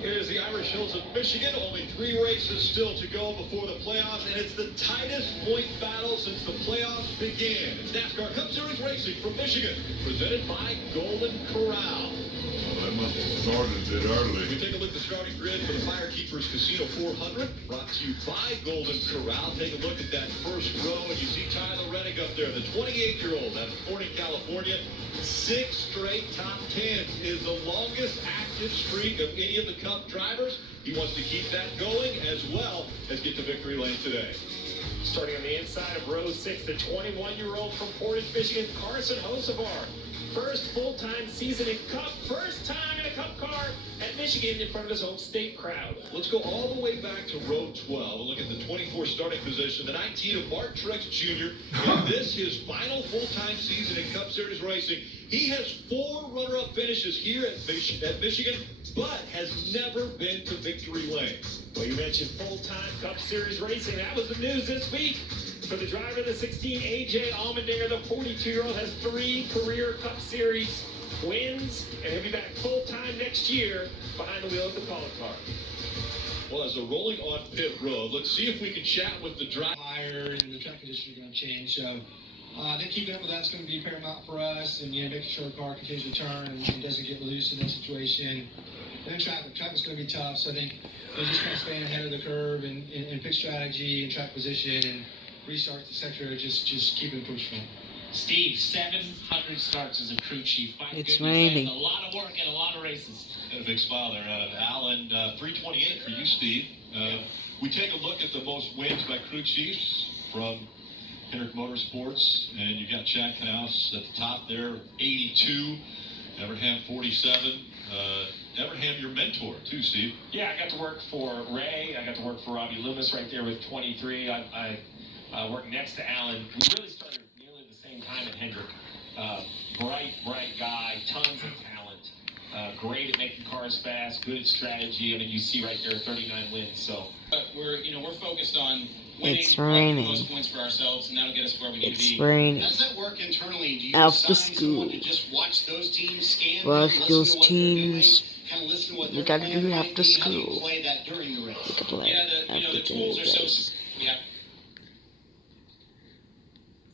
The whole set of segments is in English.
Here's the Irish Hills of Michigan. Only 3 races still to go before the playoffs, and it's the tightest point battle since the playoffs began. It's NASCAR Cup Series racing from Michigan, presented by Golden Corral. Well, that must have started a bit early. We take a look at the starting grid for the Firekeepers Casino 400, brought to you by Golden Corral. Take a look at that first row, and you see Tyler Reddick up there, the 28-year-old out of Corning, California. 6 straight top 10s is the longest active streak of any of the Cup drivers. He wants to keep that going as well as get to victory lane today. Starting on the inside of row 6, the 21-year-old from Portage, Michigan, Carson Hocevar. First full-time season in Cup, first time in a Cup car at Michigan in front of his home state crowd. Let's go all the way back to row 12 and look at the 24 starting position. The 19 of Martin Truex Jr. In this, his final full-time season in Cup Series racing. He has 4 runner-up finishes here at Michigan, but has never been to victory lane. Well, you mentioned full-time Cup Series racing. That was the news this week. For the driver, the 16, A.J. Allmendinger, the 42-year-old, has 3 career Cup Series wins, and he'll be back full-time next year behind the wheel of the Pollard car. Well, as they're rolling on pit road, let's see if we can chat with the driver. Higher and the track conditions are going to change, so I think keeping up with that's going to be paramount for us, and making sure the car continues to turn and doesn't get loose in that situation. And then traffic's going to be tough, so I think just kind of staying ahead of the curve and pit strategy and track position and restarts, etc. Just keeping pushing. Steve, 700 starts as a crew chief. It's raining. A lot of work and a lot of races. And a big smile there out of Alan. 328 for you, Steve. We take a look at the most wins by crew chiefs from Hendrick Motorsports, and you got Chad Knaus at the top there, 82. Evernham, 47. Evernham, your mentor, too, Steve. Yeah, I got to work for Ray. I got to work for Robbie Loomis right there with 23. I worked next to Alan. We really started nearly the same time at Hendrick. Bright guy, tons of talent. Great at making cars fast, good at strategy. I mean, you see right there, 39 wins. So We're focused on winning. It's raining. Most points for ourselves, and that'll get us where we need to be. It's raining. How does that work internally? Do you After assign someone school. to just watch those teams, scan Watch them, those listen to what teams. they're doing, kind of listen to what You their gotta plan do might after be? How do you school. play that during the race? You could play The tools are so. Yeah.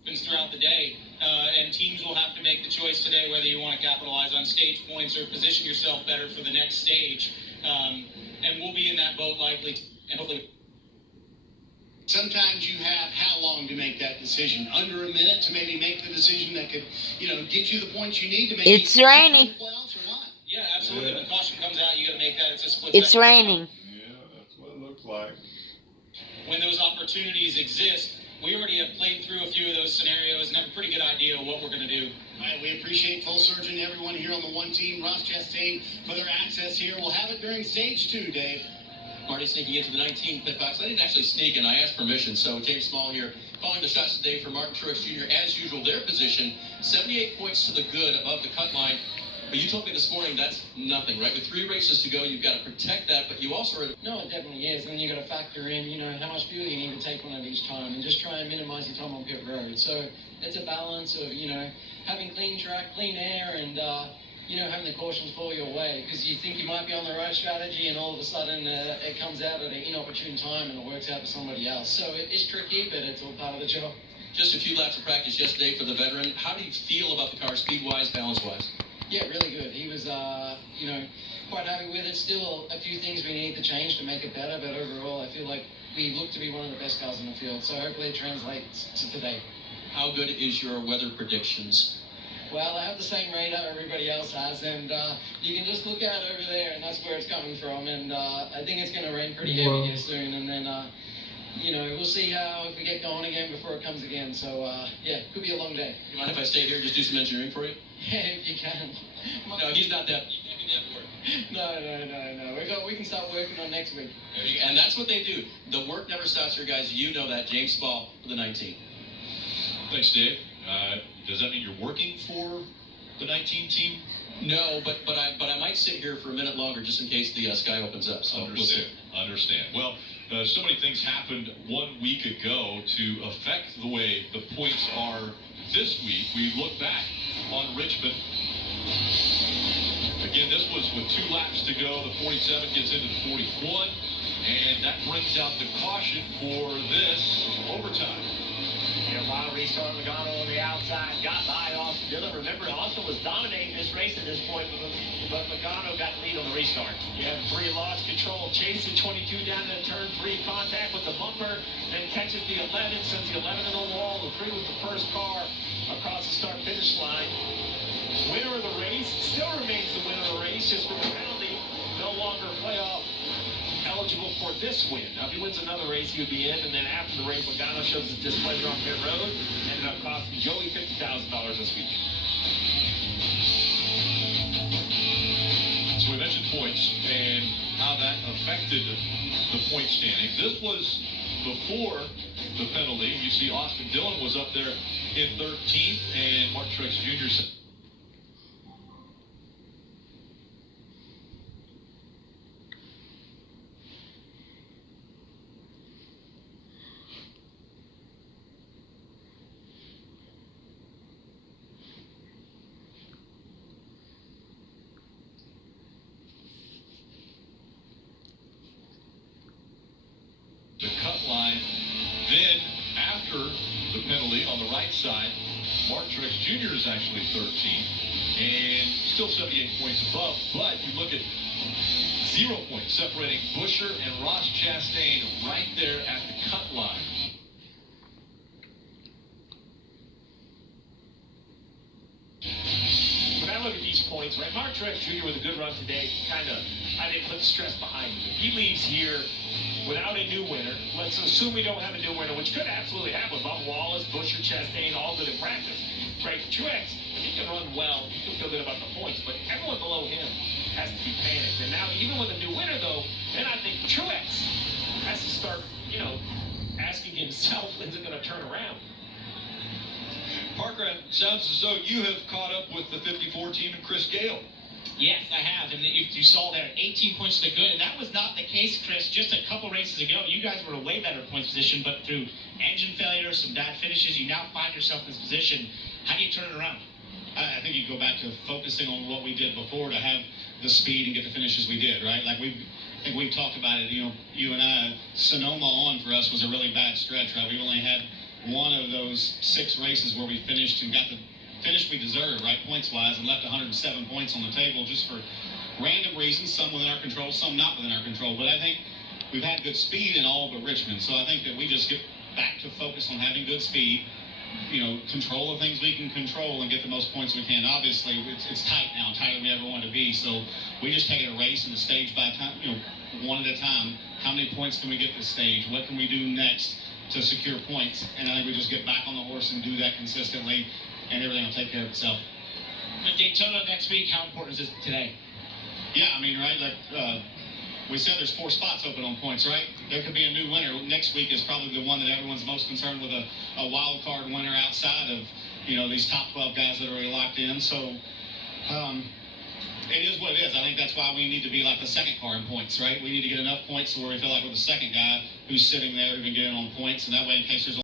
Throughout the day, and teams will have to make the choice today whether you want to capitalize on stage points or position yourself better for the next stage. And we'll be in that boat likely, and hopefully. Sometimes you have how long to make that decision? Under a minute to maybe make the decision that could, get you the points you need to make. It's raining. Playoffs or not? Yeah, absolutely. When caution comes out, you got to make that. It's a split. It's second. raining. Yeah, that's what it looks like. When those opportunities exist, we already have played through a few of those scenarios and have a pretty good idea of what we're going to do. All right, we appreciate Full Surgeon, everyone here on the One Team, Ross Chastain, for their access here. We'll have it during stage 2, Dave. Marty sneaking into the 19 pit box. I didn't actually sneak in. I asked permission, so James Small here calling the shots today for Martin Truex Jr. As usual, their position, 78 points to the good above the cut line. But you told me this morning that's nothing, right? With 3 races to go, you've got to protect that, but you also are... No, it definitely is. And then you got to factor in, how much fuel you need to take on at each time, and just try and minimize your time on pit road. So it's a balance of, having clean track, clean air, and having the cautions fall your way, because you think you might be on the right strategy, and all of a sudden it comes out at an inopportune time and it works out for somebody else. So it's tricky, but it's all part of the job. Just a few laps of practice yesterday for the veteran. How do you feel about the car, speed-wise, balance-wise? Yeah, really good. He was, quite happy with it. Still a few things we need to change to make it better, but overall I feel like we look to be one of the best cars in the field. So hopefully it translates to today. How good is your weather predictions? Well, I have the same radar everybody else has, and you can just look out over there, and that's where it's coming from. And I think it's going to rain pretty heavy here soon, and then, we'll see if we get going again before it comes again. So, could be a long day. You mind if I stay here and just do some engineering for you? Yeah, if you can. No, he's not that. You can't be that bored. No. We can start working on next week. And that's what they do. The work never stops here, guys. You know that. James Spall for the 19. Thanks, Dave. Does that mean you're working for the 19 team? No, but I might sit here for a minute longer just in case the sky opens up. So Understand. Well, so many things happened 1 week ago to affect the way the points are this week. We look back on Richmond. Again, this was with 2 laps to go. The 47 gets into the 41, and that brings out the caution for this overtime. Yeah, a lot of restart. Logano on the outside, got by Austin Dillon. Remember, Austin was dominating this race at this point, but Logano got the lead on the restart. Yeah, 3 lost control. Chasing 22 down to turn 3, contact with the bumper, then catches the 11, sends the 11 in the wall. The 3 was the first car across the start-finish line. Winner of the race still remains the winner of the race, just with the penalty, no longer playoff eligible for this win. Now, if he wins another race, he would be in, and then after the race, Logano shows his displeasure on pit road, ended up costing Joey $50,000 this week. So we mentioned points and how that affected the point standings. This was before the penalty. You see Austin Dillon was up there in 13th, and Mark Truex Jr. said, the cut line. Then after the penalty on the right side, Mark Truex Jr. is actually 13th and still 78 points above. But you look at 0 points separating Buescher and Ross Chastain right there at the cut line. When I look at these points, right, Mark Truex Jr. with a good run today, I didn't put the stress behind him. If he leaves here without a new winner, let's assume we don't have a new winner, which could absolutely happen. Bubba Wallace, Buescher, Chastain, all good in practice. Right, Truex, if he can run well, he can feel good about the points, but everyone below him has to be panicked. And now, even with a new winner, though, then I think Truex has to start, asking himself, when's it going to turn around? Parker, it sounds as though you have caught up with the 54 team and Chris Gale. Yes, I have, and you saw there 18 points to the good, and that was not the case, Chris. Just a couple races ago, you guys were in a way better points position, but through engine failure, some bad finishes, you now find yourself in this position. How do you turn it around? I think you go back to focusing on what we did before to have the speed and get the finishes we did, right? Like I think we've talked about it. You and I, Sonoma on for us was a really bad stretch, right? We only had one of those 6 races where we finished and got the finish we deserved, right, points-wise, and left 107 points on the table just for random reasons, some within our control, some not within our control. But I think we've had good speed in all but Richmond, so I think that we just get back to focus on having good speed, control the things we can control and get the most points we can. Obviously, it's tight now, tighter than we ever wanted to be, so we just take it a race and a stage by time, one at a time. How many points can we get this stage? What can we do next to secure points? And I think we just get back on the horse and do that consistently, and everything will take care of itself. But Daytona next week, how important is this today? Yeah, right, like we said, there's 4 spots open on points, right? There could be a new winner. Next week is probably the one that everyone's most concerned with, a wild card winner outside of, these top 12 guys that are already locked in. So it is what it is. I think that's why we need to be like the second car in points, right? We need to get enough points to where we feel like we're the second guy who's sitting there who can get in on points, and that way, in case there's